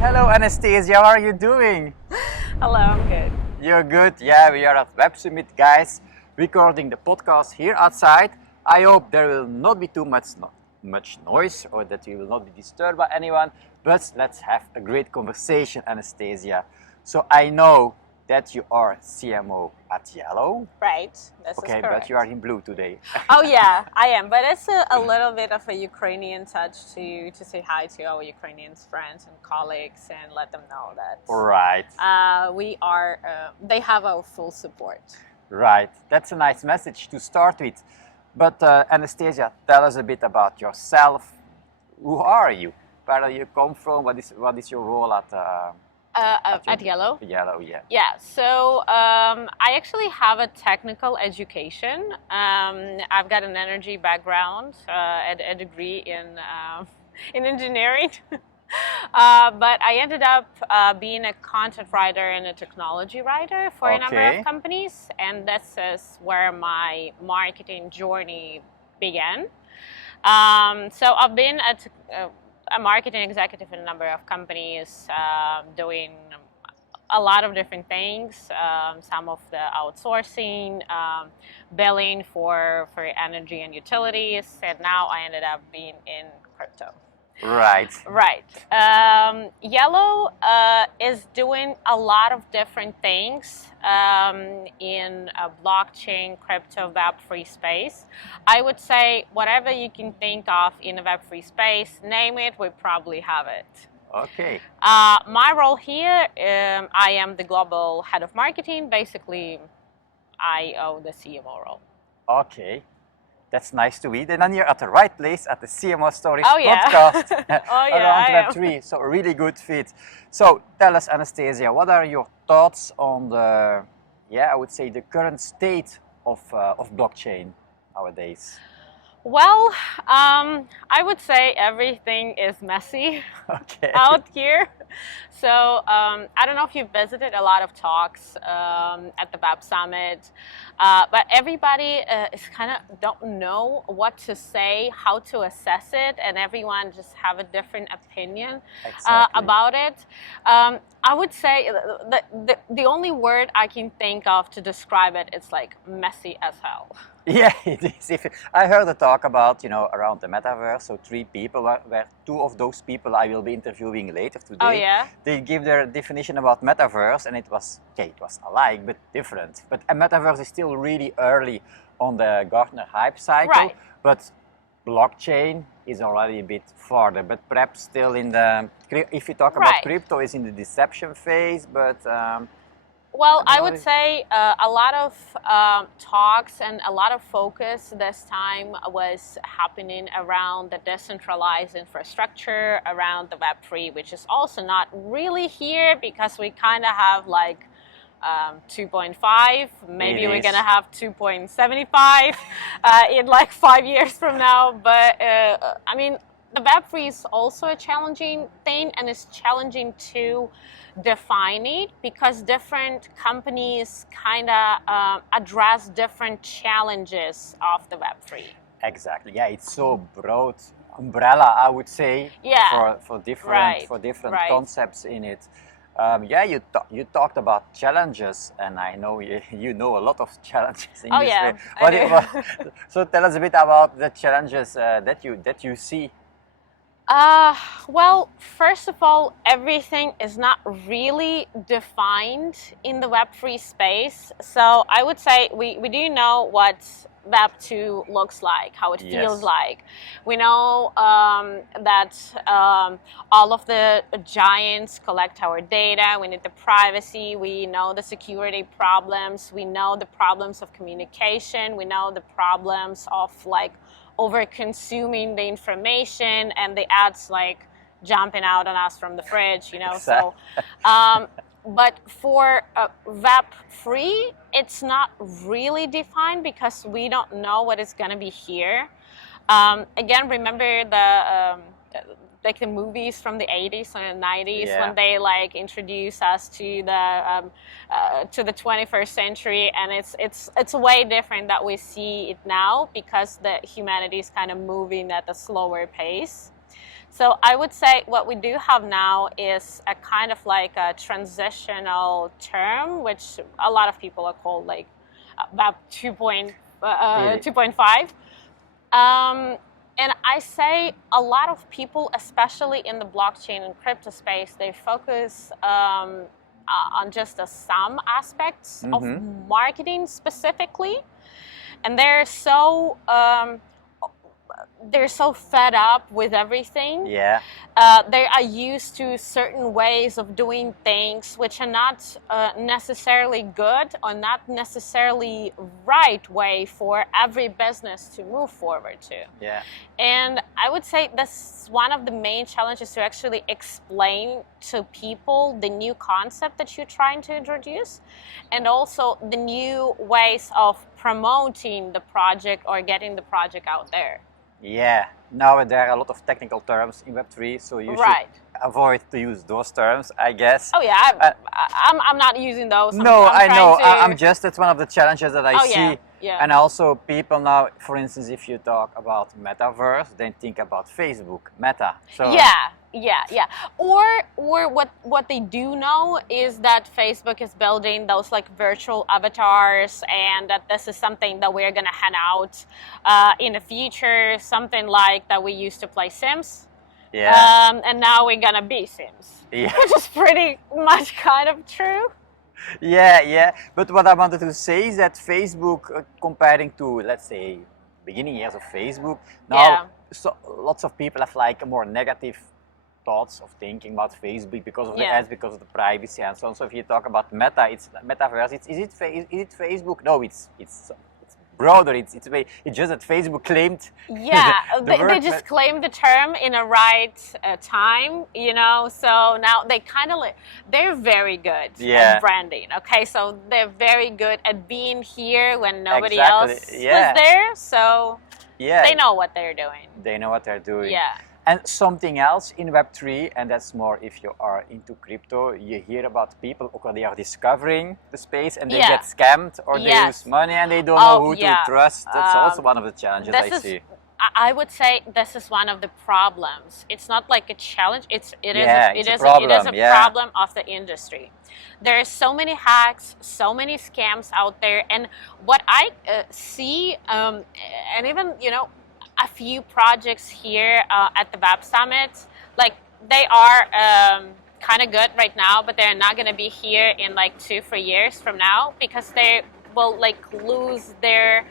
Hello Anastasia, how are you doing? Hello, I'm good. You're good? Yeah, we are at Web Summit, guys, recording the podcast here outside. I hope there will not be too much noise or that we will not be disturbed by anyone, but let's have a great conversation, Anastasia. So I know that you are CMO at Yellow. Right, this Okay, is correct. but you are in blue today. Oh yeah, I am. But it's a little bit of a Ukrainian touch to say hi to our Ukrainian friends and colleagues and let them know that Right, we are. They have our full support. right. That's a nice message to start with. But Anastasia, tell us a bit about yourself. Who are you? Where do you come from? What is your role at At Yellow. Yellow? Yeah. Yeah, so I actually have a technical education. I've got an energy background, a degree in engineering. But I ended up being a content writer and a technology writer for a number Okay. of companies, and this is where my marketing journey began. So I've been a marketing executive in a number of companies, doing a lot of different things, some of the outsourcing, billing for energy and utilities, and now I ended up being in crypto. Right. Right. Yellow is doing a lot of different things in blockchain, crypto, Web3 space. I would say whatever you can think of in a Web3 space, name it, we probably have it. Okay. My role here, I am the global head of marketing. Basically, I own the CMO role. Okay. That's nice to read. And then you're at the right place at the CMO Stories Oh, yeah. podcast Oh, yeah, around I am. Web3. So a really good fit. So tell us, Anastasia, what are your thoughts on the, I would say the current state of blockchain nowadays? Well, I would say everything is messy Okay. out here. So I don't know if you've visited a lot of talks at the Web Summit, but everybody is kind of don't know what to say, how to assess it, and everyone just have a different opinion Exactly. about it. I would say the only word I can think of to describe it is like messy as hell. Yeah, it is. I heard a talk about, around the metaverse. So 3 people, where 2 of those people I will be interviewing later today. Oh yeah? They give their definition about metaverse, and it was alike but different. But a metaverse is still really early on the Gartner hype cycle. Right. But blockchain is already a bit farther. But perhaps still if you talk about Right. crypto, is in the deception phase. But Well, I know would if- say a lot of talks and a lot of focus this time was happening around the decentralized infrastructure, around the Web3, which is also not really here because we kind of have like 2.5. Maybe It we're is. going to have 2.75 in like 5 years from now. But I mean, the Web3 is also a challenging thing, and it's challenging to define it because different companies kind of address different challenges of the Web3. Exactly. Yeah, it's so broad umbrella, I would say. Yeah. For different Right. concepts in it. You talked about challenges, and I know you know a lot of challenges in Oh, this yeah, way. I do. So tell us a bit about the challenges that you see. Well, first of all, everything is not really defined in the Web3 space. So I would say we do know what Web 2 looks like, how it feels Yes. like. We know that all of the giants collect our data. We need the privacy. We know the security problems. We know the problems of communication. We know the problems of like over consuming the information and the ads like jumping out on us from the fridge, So, but for Web3, it's not really defined because we don't know what is going to be here. Again, remember the movies from the 80s and 90s when they like introduce us to the 21st century, and it's way different that we see it now because the humanity is kind of moving at a slower pace. So I would say what we do have now is a kind of like a transitional term, which a lot of people are called like Web 2.5. And I say a lot of people, especially in the blockchain and crypto space, they focus on just some aspects of marketing specifically, and they're so fed up with everything. Yeah. They are used to certain ways of doing things which are not necessarily good or not necessarily right way for every business to move forward to. Yeah. And I would say that's one of the main challenges, to actually explain to people the new concept that you're trying to introduce, and also the new ways of promoting the project or getting the project out there. Yeah, now there are a lot of technical terms in Web3, so you should avoid to use those terms, I guess. Oh yeah, I'm not using those. I know. I'm just, that's one of the challenges that I see. Yeah. And also people now, for instance, if you talk about metaverse, then think about Facebook, Meta. So Yeah. Or what they do know is that Facebook is building those like virtual avatars, and that this is something that we're gonna hand out in the future, something like that we used to play Sims. Yeah. And now we're gonna be Sims. Yeah. Which is pretty much kind of true. Yeah. But what I wanted to say is that Facebook, comparing to, let's say, beginning years of Facebook, now so lots of people have like a more negative thoughts of thinking about Facebook because of the ads, because of the privacy and so on. So if you talk about Meta, it's metaverse. Is it Facebook? No, it's broader. It's just that Facebook claimed. Yeah, they just claimed the term in a right time, you know. So now they kind of they're very good at branding. Okay, so they're very good at being here when nobody else was there. So they know what they're doing. They know what they're doing. Yeah. And something else in Web3, and that's more if you are into crypto, you hear about people, okay, they are discovering the space and they get scammed, or they lose money and they don't know who to trust. That's also one of the challenges I see. I would say this is one of the problems. It's not like a challenge. It is a problem of the industry. There are so many hacks, so many scams out there, and what I see, and even a few projects here at the Web Summit, like they are kind of good right now, but they're not going to be here in like 2-3 years from now, because they will like lose their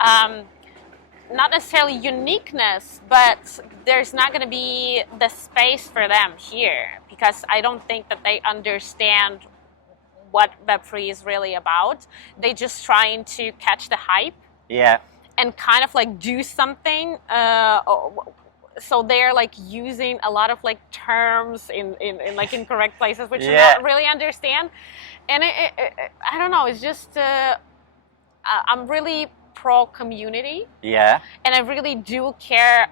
not necessarily uniqueness, but there's not going to be the space for them here, because I don't think that they understand what Web3 is really about. They're just trying to catch the hype. Yeah. And kind of like do something, so they're like using a lot of like terms in like incorrect places, which I don't really understand. And I don't know. It's just I'm really pro community. Yeah. And I really do care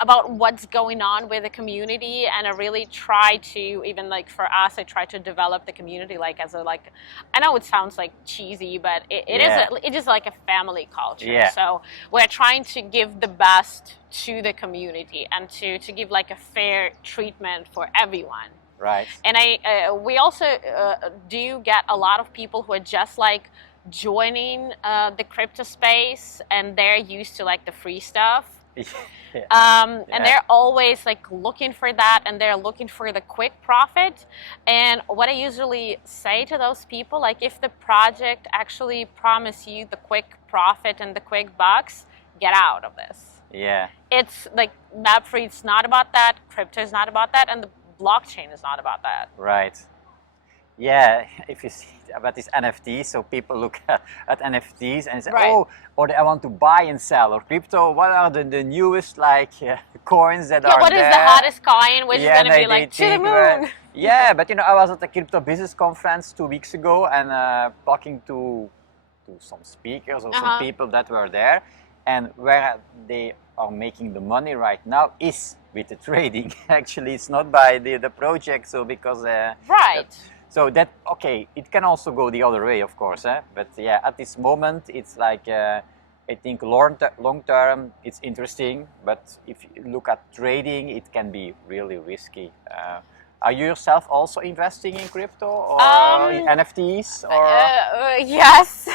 about what's going on with the community, and I really try to, even like for us, I try to develop the community like as a, like, I know it sounds like cheesy, but it is like a family culture. Yeah. So we're trying to give the best to the community and to give like a fair treatment for everyone. Right. And we also do get a lot of people who are just like joining the crypto space, and they're used to like the free stuff. And they're always like looking for that, and they're looking for the quick profit. And what I usually say to those people, like, if the project actually promise you the quick profit and the quick bucks, get out of this. Yeah. It's like Web3 is not about that, crypto is not about that, and the blockchain is not about that. Right. Yeah, if you see about these NFTs, so people look at NFTs and say, or I want to buy and sell, or crypto, what are the newest like coins that are there? What is the hottest coin, which is going to be like to the moon? Yeah, but I was at a crypto business conference 2 weeks ago, and talking to some speakers or some people that were there, and where they are making the money right now is with the trading. Actually, it's not by the project, so because so that, okay, it can also go the other way, of course, but yeah, at this moment, it's like I think long term it's interesting, but if you look at trading, it can be really risky. Are you yourself also investing in crypto or NFTs? Or yes.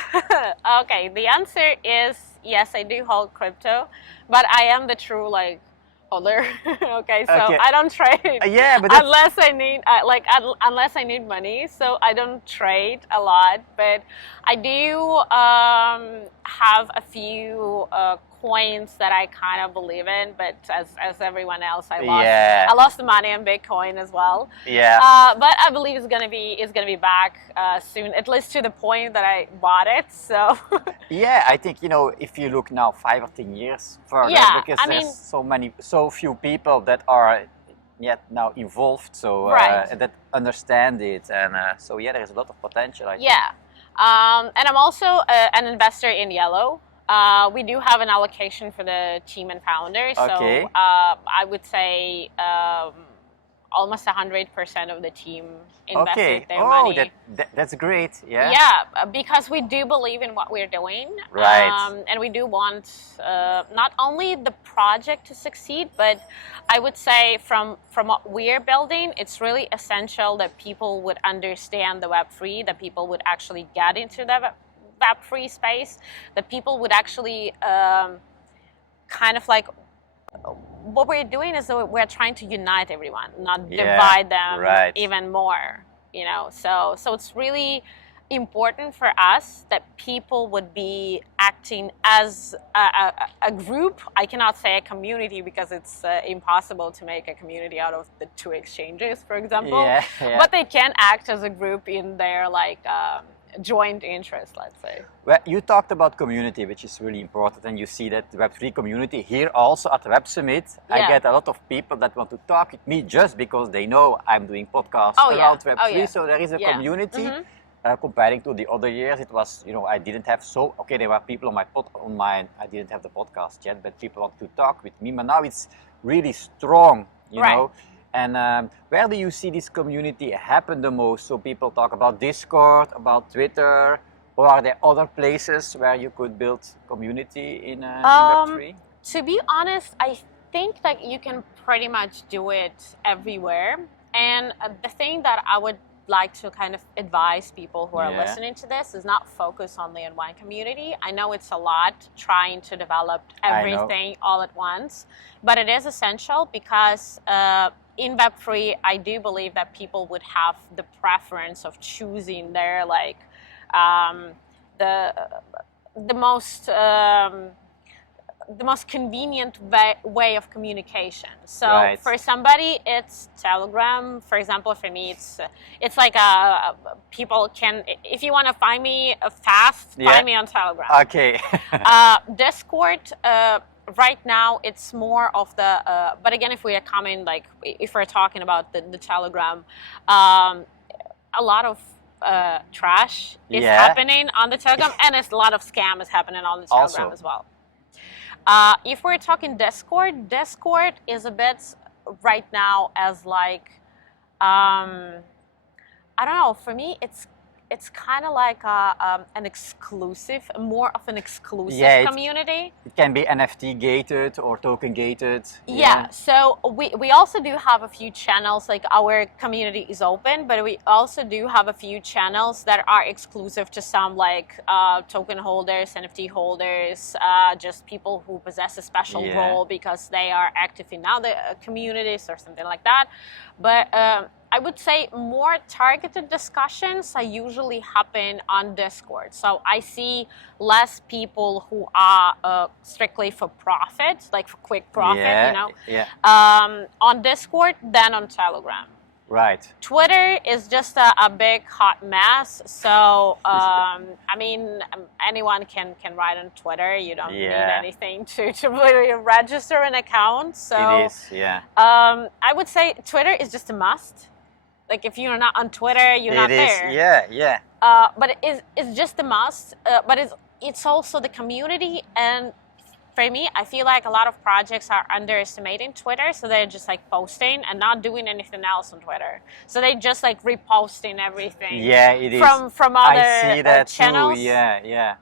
Okay, the answer is yes, I do hold crypto, but I am the true like holder. Okay, so Okay. I don't trade yeah, but unless I need unless I need money. So I don't trade a lot, but I do have a few coins that I kind of believe in. But as everyone else, I lost the money on Bitcoin as well. Yeah. But I believe it's gonna be back soon, at least to the point that I bought it. So yeah, I think if you look now 5 or 10 years further, Yeah, because I there's so few people that are yet now involved, so Right. that understand it, and so yeah, there is a lot of potential. I think. yeah, and I'm also an investor in Yellow. We do have an allocation for the team and founders. Okay. So I would say almost 100% of the team invested their money. That's great. Yeah. Yeah, because we do believe in what we're doing, Right. and we do want not only the project to succeed, but I would say from what we're building, it's really essential that people would understand the Web3, that people would actually get into the Web3 space, that people would actually kind of like. What we're doing is that we're trying to unite everyone, not divide them right. even more. So it's really important for us that people would be acting as a group. I cannot say a community because it's impossible to make a community out of the two exchanges, for example. Yeah. But they can act as a group in their joint interest, let's say. Well, you talked about community, which is really important, and you see that the Web3 community here also at the Web Summit. Yeah. I get a lot of people that want to talk with me just because they know I'm doing podcasts around Web3, so there is a community. Comparing to the other years, it was, I didn't have there were people on my I didn't have the podcast yet, but people want to talk with me, but now it's really strong, you know. And where do you see this community happen the most? So people talk about Discord, about Twitter, or are there other places where you could build community in Web3? To be honest, I think that you can pretty much do it everywhere. And the thing that I would like to kind of advise people who are listening to this is not focus only on one community. I know it's a lot trying to develop everything all at once, but it is essential because in Web3, I do believe that people would have the preference of choosing their the most convenient way of communication. So for somebody, it's Telegram. For example, for me, it's like people can. If you want to find me fast, find me on Telegram. Okay. Discord. Right now, it's more of the. But again, if we are coming if we're talking about the Telegram, a lot of trash is happening on the Telegram, and a lot of scam is happening on the Telegram as well. If we're talking Discord is a bit right now as I don't know. For me, it's kind of like an exclusive, more of an exclusive community. It can be NFT gated or token gated. Yeah. So we also do have a few channels. Like our community is open, but we also do have a few channels that are exclusive to some token holders, NFT holders, just people who possess a special role because they are active in other communities or something like that. But I would say more targeted discussions usually happen on Discord. So I see less people who are strictly for profit, like for quick profit, on Discord than on Telegram. Right. Twitter is just a big hot mess. So I mean, anyone can write on Twitter. You don't need anything to really register an account. So it is, I would say Twitter is just a must. Like if you're not on Twitter, you're not there. Yeah. But it's just a must. But it's also the community. And for me, I feel like a lot of projects are underestimating Twitter, so they're just posting and not doing anything else on Twitter. So they just reposting everything. Yeah, it is. From other I see that channels. too. Yeah.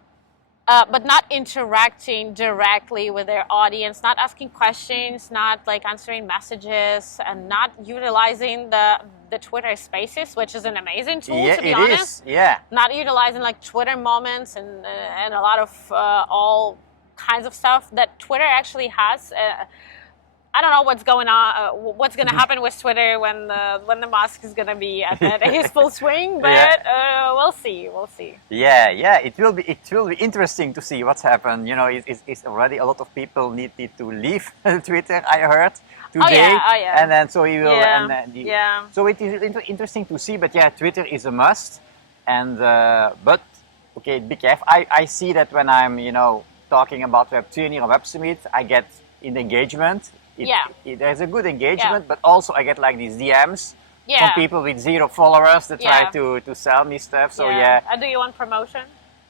but not interacting directly with their audience, not asking questions, not like answering messages, and not utilizing the Twitter Spaces, which is an amazing tool, Yeah, to be it honest. is. Yeah. Not utilizing like Twitter moments and a lot of all kinds of stuff that Twitter actually has. I don't know what's going on, what's going to happen with Twitter when the Musk is going to be at his full swing, but we'll see. We'll see. Yeah, yeah, it will be interesting to see what's happened. You know, it's already a lot of people need to leave Twitter. I heard today, Oh yeah. and then so you will, Yeah, and then yeah. so it is interesting to see. But yeah, Twitter is a must, and but okay, be careful. I see that when I'm talking about Web3 or Web Summit, I get in engagement. There's a good engagement, but also I get like these DMs from people with 0 followers that try to sell me stuff. So do you want promotion?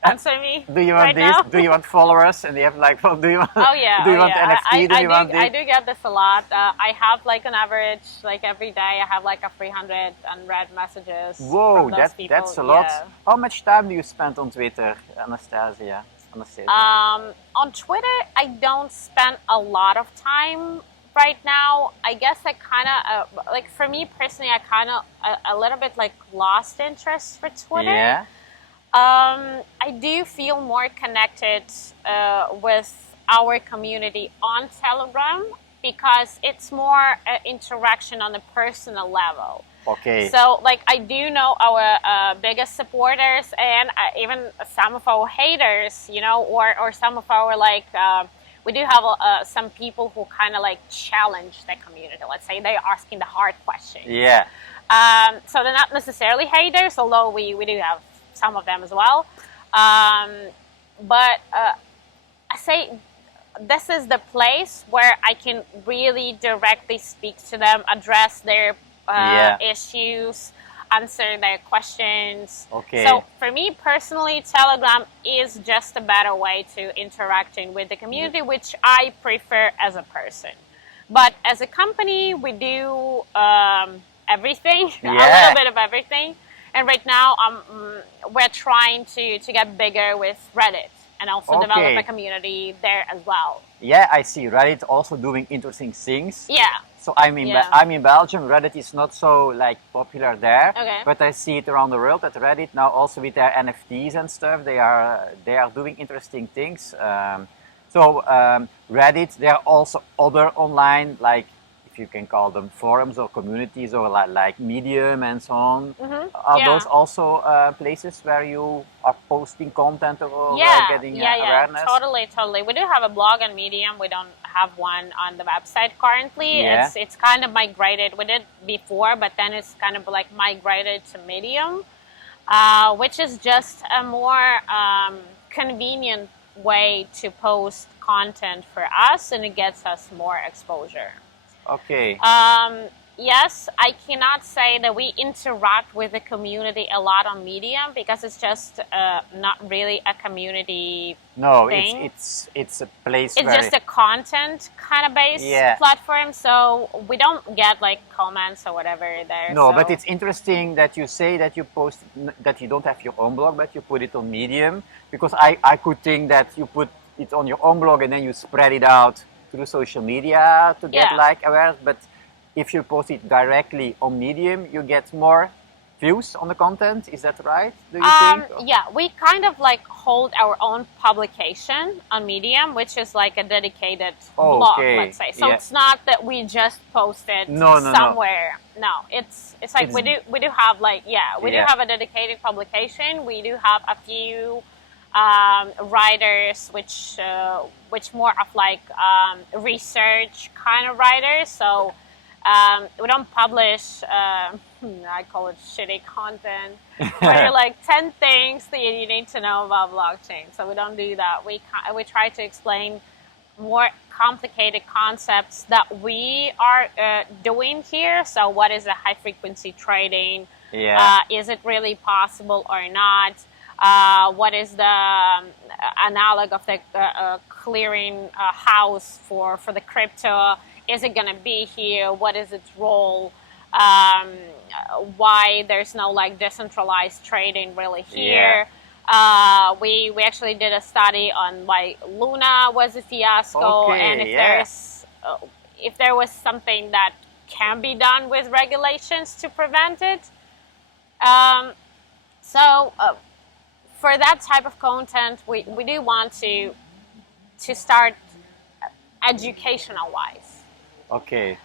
Answer me. Do you want right this? Now? Do you want followers? And they have like, well, do you want? Oh yeah. Do you want NFT? Do you want this? I do get this a lot. I have like an average, like every day, I have like a 300 unread messages. Whoa, from those people. that's a lot. Yeah. How much time do you spend on Twitter, Anastasiia? On Twitter, I don't spend a lot of time right now. I guess I kind of, like for me personally, I kind of a little bit like lost interest for Twitter. Yeah. I do feel more connected with our community on Telegram because it's more interaction on a personal level. Okay. So, like, I do know our biggest supporters and even some of our haters, or some of our, like, we do have some people who kind of, like, challenge the community. Let's say they're asking the hard questions. Yeah. So they're not necessarily haters, although we do have some of them as well. But I say this is the place where I can really directly speak to them, address their issues, answer their questions. Okay. So for me personally, Telegram is just a better way to interacting with the community, which I prefer as a person. But as a company, we do everything, a little bit of everything. And right now, we're trying to get bigger with Reddit and also develop a community there as well. Yeah, I see Reddit also doing interesting things. Yeah. So I'm in Belgium. Reddit is not so like popular there, Okay. but I see it around the world at Reddit now. Also with their NFTs and stuff, they are doing interesting things. Reddit, there are also other online, like if you can call them forums or communities or like Medium and so on. Mm-hmm. Are those also places where you are posting content or getting awareness? Totally. We do have a blog on Medium. We don't have one on the website currently. Yeah. It's kind of migrated. We did before, but then it's kind of like migrated to Medium, which is just a more convenient way to post content for us, and it gets us more exposure. Okay. Yes, I cannot say that we interact with the community a lot on Medium because it's just not really a community thing. It's a place it's just a content kind of based platform, so we don't get like comments or whatever there. No, but it's interesting that you say that you post, that you don't have your own blog, but you put it on Medium, because I could think that you put it on your own blog and then you spread it out through social media to get like awareness, but if you post it directly on Medium, you get more views on the content. Is that right? Do you think? Yeah, we kind of like hold our own publication on Medium, which is like a dedicated blog, let's say. So it's not that we just post it somewhere. No, it's like we do have like we do have a dedicated publication. We do have a few writers which more of like research kind of writers. So we don't publish I call it shitty content where like 10 things that you need to know about blockchain. So we don't do that. We try to explain more complicated concepts that we are doing here. So what is a high frequency trading? Is it really possible or not? What is the analog of the clearing house for the crypto? Is it going to be here? What is its role? Why there's no like decentralized trading really here? We actually did a study on why Luna was a fiasco, Okay, and if there was something that can be done with regulations to prevent it. So for that type of content, we do want to start educational wise. Okay.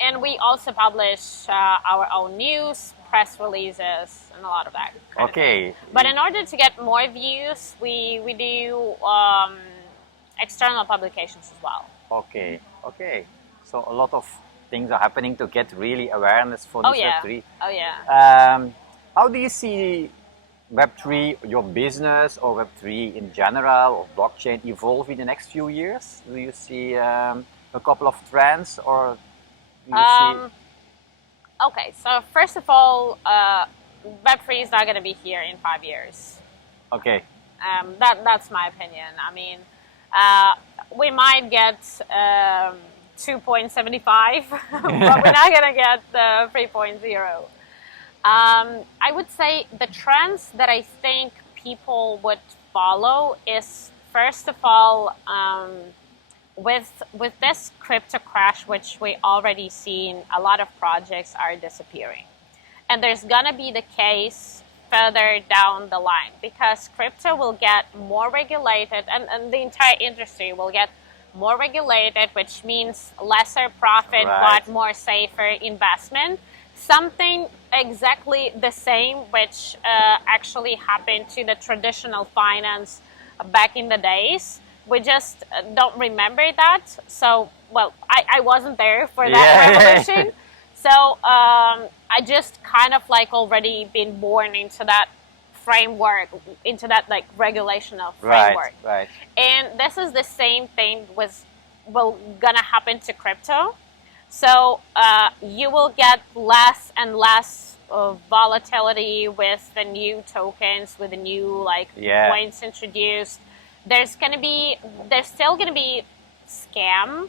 And we also publish our own news, press releases, and a lot of that kind of thing. But in order to get more views, we do external publications as well. Okay. So a lot of things are happening to get really awareness for this Web3. Oh yeah. How do you see Web3, your business, or Web3 in general, or blockchain evolve in the next few years? Do you see a couple of trends, or do you see... Okay, so first of all, Web3 is not going to be here in 5 years. Okay. That's my opinion. I mean, we might get 2.75, but we're not going to get 3.0. I would say the trends that I think people would follow is, first of all, with this crypto crash, which we already seen, a lot of projects are disappearing. And there's gonna be the case further down the line, because crypto will get more regulated, and the entire industry will get more regulated, which means lesser profit, right, but more safer investment. Something exactly the same which actually happened to the traditional finance back in the days. We just don't remember that. So, well, I wasn't there for that revolution. So I just kind of like already been born into that framework, into that like regulational framework. Right. And this is the same thing gonna happen to crypto. So you will get less and less volatility with the new tokens, with the new coins introduced. There's still gonna be scam,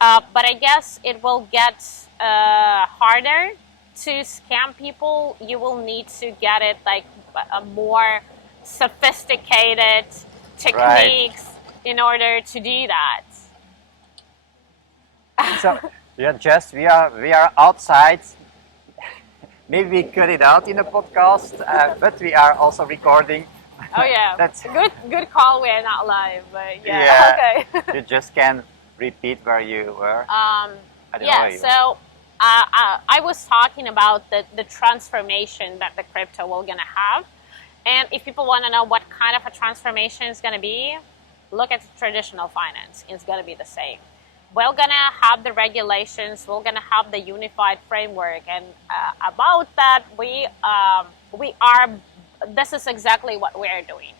but I guess it will get harder to scam people. You will need to get it like a more sophisticated techniques in order to do that. So we are outside. Maybe we cut it out in the podcast, but we are also recording. Oh yeah, That's good call. We're not live, but okay. You just can repeat where you were. So I was talking about the transformation that the crypto will gonna have, and if people want to know what kind of a transformation is gonna be, look at traditional finance. It's gonna be the same. We're gonna have the regulations. We're gonna have the unified framework, and about that, this is exactly what we are doing.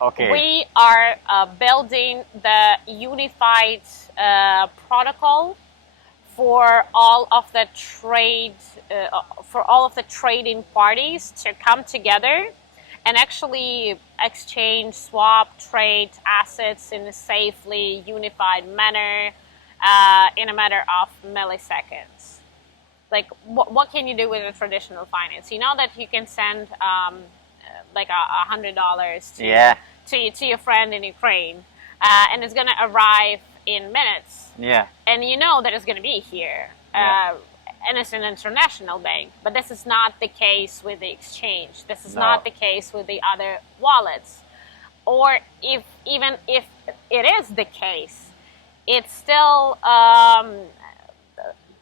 Okay. We are building the unified protocol for all of the trading parties to come together and actually exchange, swap, trade assets in a safely unified manner in a matter of milliseconds. Like, what can you do with a traditional finance? You know that you can send like $100 to your friend in Ukraine, and it's gonna arrive in minutes. Yeah. And you know that it's gonna be here, and it's an international bank. But this is not the case with the exchange. This is not the case with the other wallets. Or even if it is the case, it's still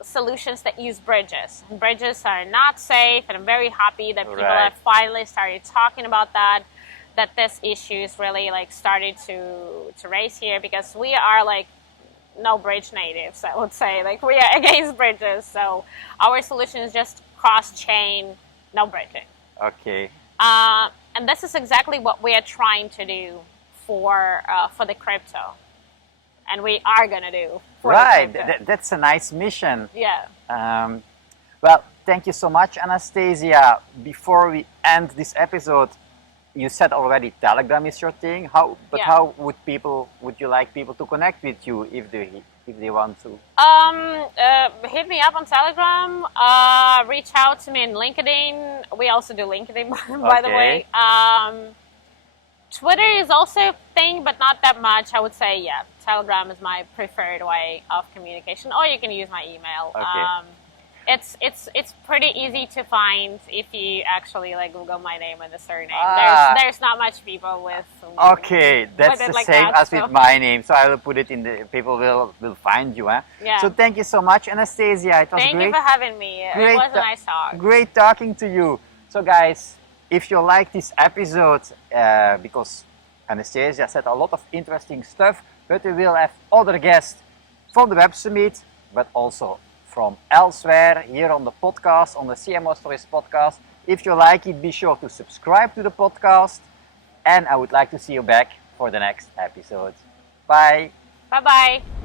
solutions that use bridges. Bridges are not safe, and I'm very happy that people have finally started talking about that this issue is really like started to raise here, because we are like no bridge natives, I would say. Like, we are against bridges, so our solution is just cross-chain, no bridging. Okay. And this is exactly what we are trying to do for the crypto. And we are going to do. That's a nice mission. Yeah. Well, thank you so much, Anastasiia. Before we end this episode, you said already Telegram is your thing. How would you like people to connect with you if they want to? Hit me up on Telegram. Reach out to me in LinkedIn. We also do LinkedIn, by the way. Twitter is also a thing, but not that much. I would say, Telegram is my preferred way of communication, or you can use my email. Okay. It's pretty easy to find if you actually like Google my name and the surname. There's not much people with. Okay, that's the like same that, as with my name. So I will put it in the people will find you. Yeah. So thank you so much, Anastasiia. It was Thank great. you for having me. It was a nice talk. Great talking to you. So guys, if you like this episode, because Anastasiia said a lot of interesting stuff, but we will have other guests from the Web Summit, but also from elsewhere here on the podcast, on the CMO Stories podcast. If you like it, be sure to subscribe to the podcast, and I would like to see you back for the next episode. Bye. Bye-bye.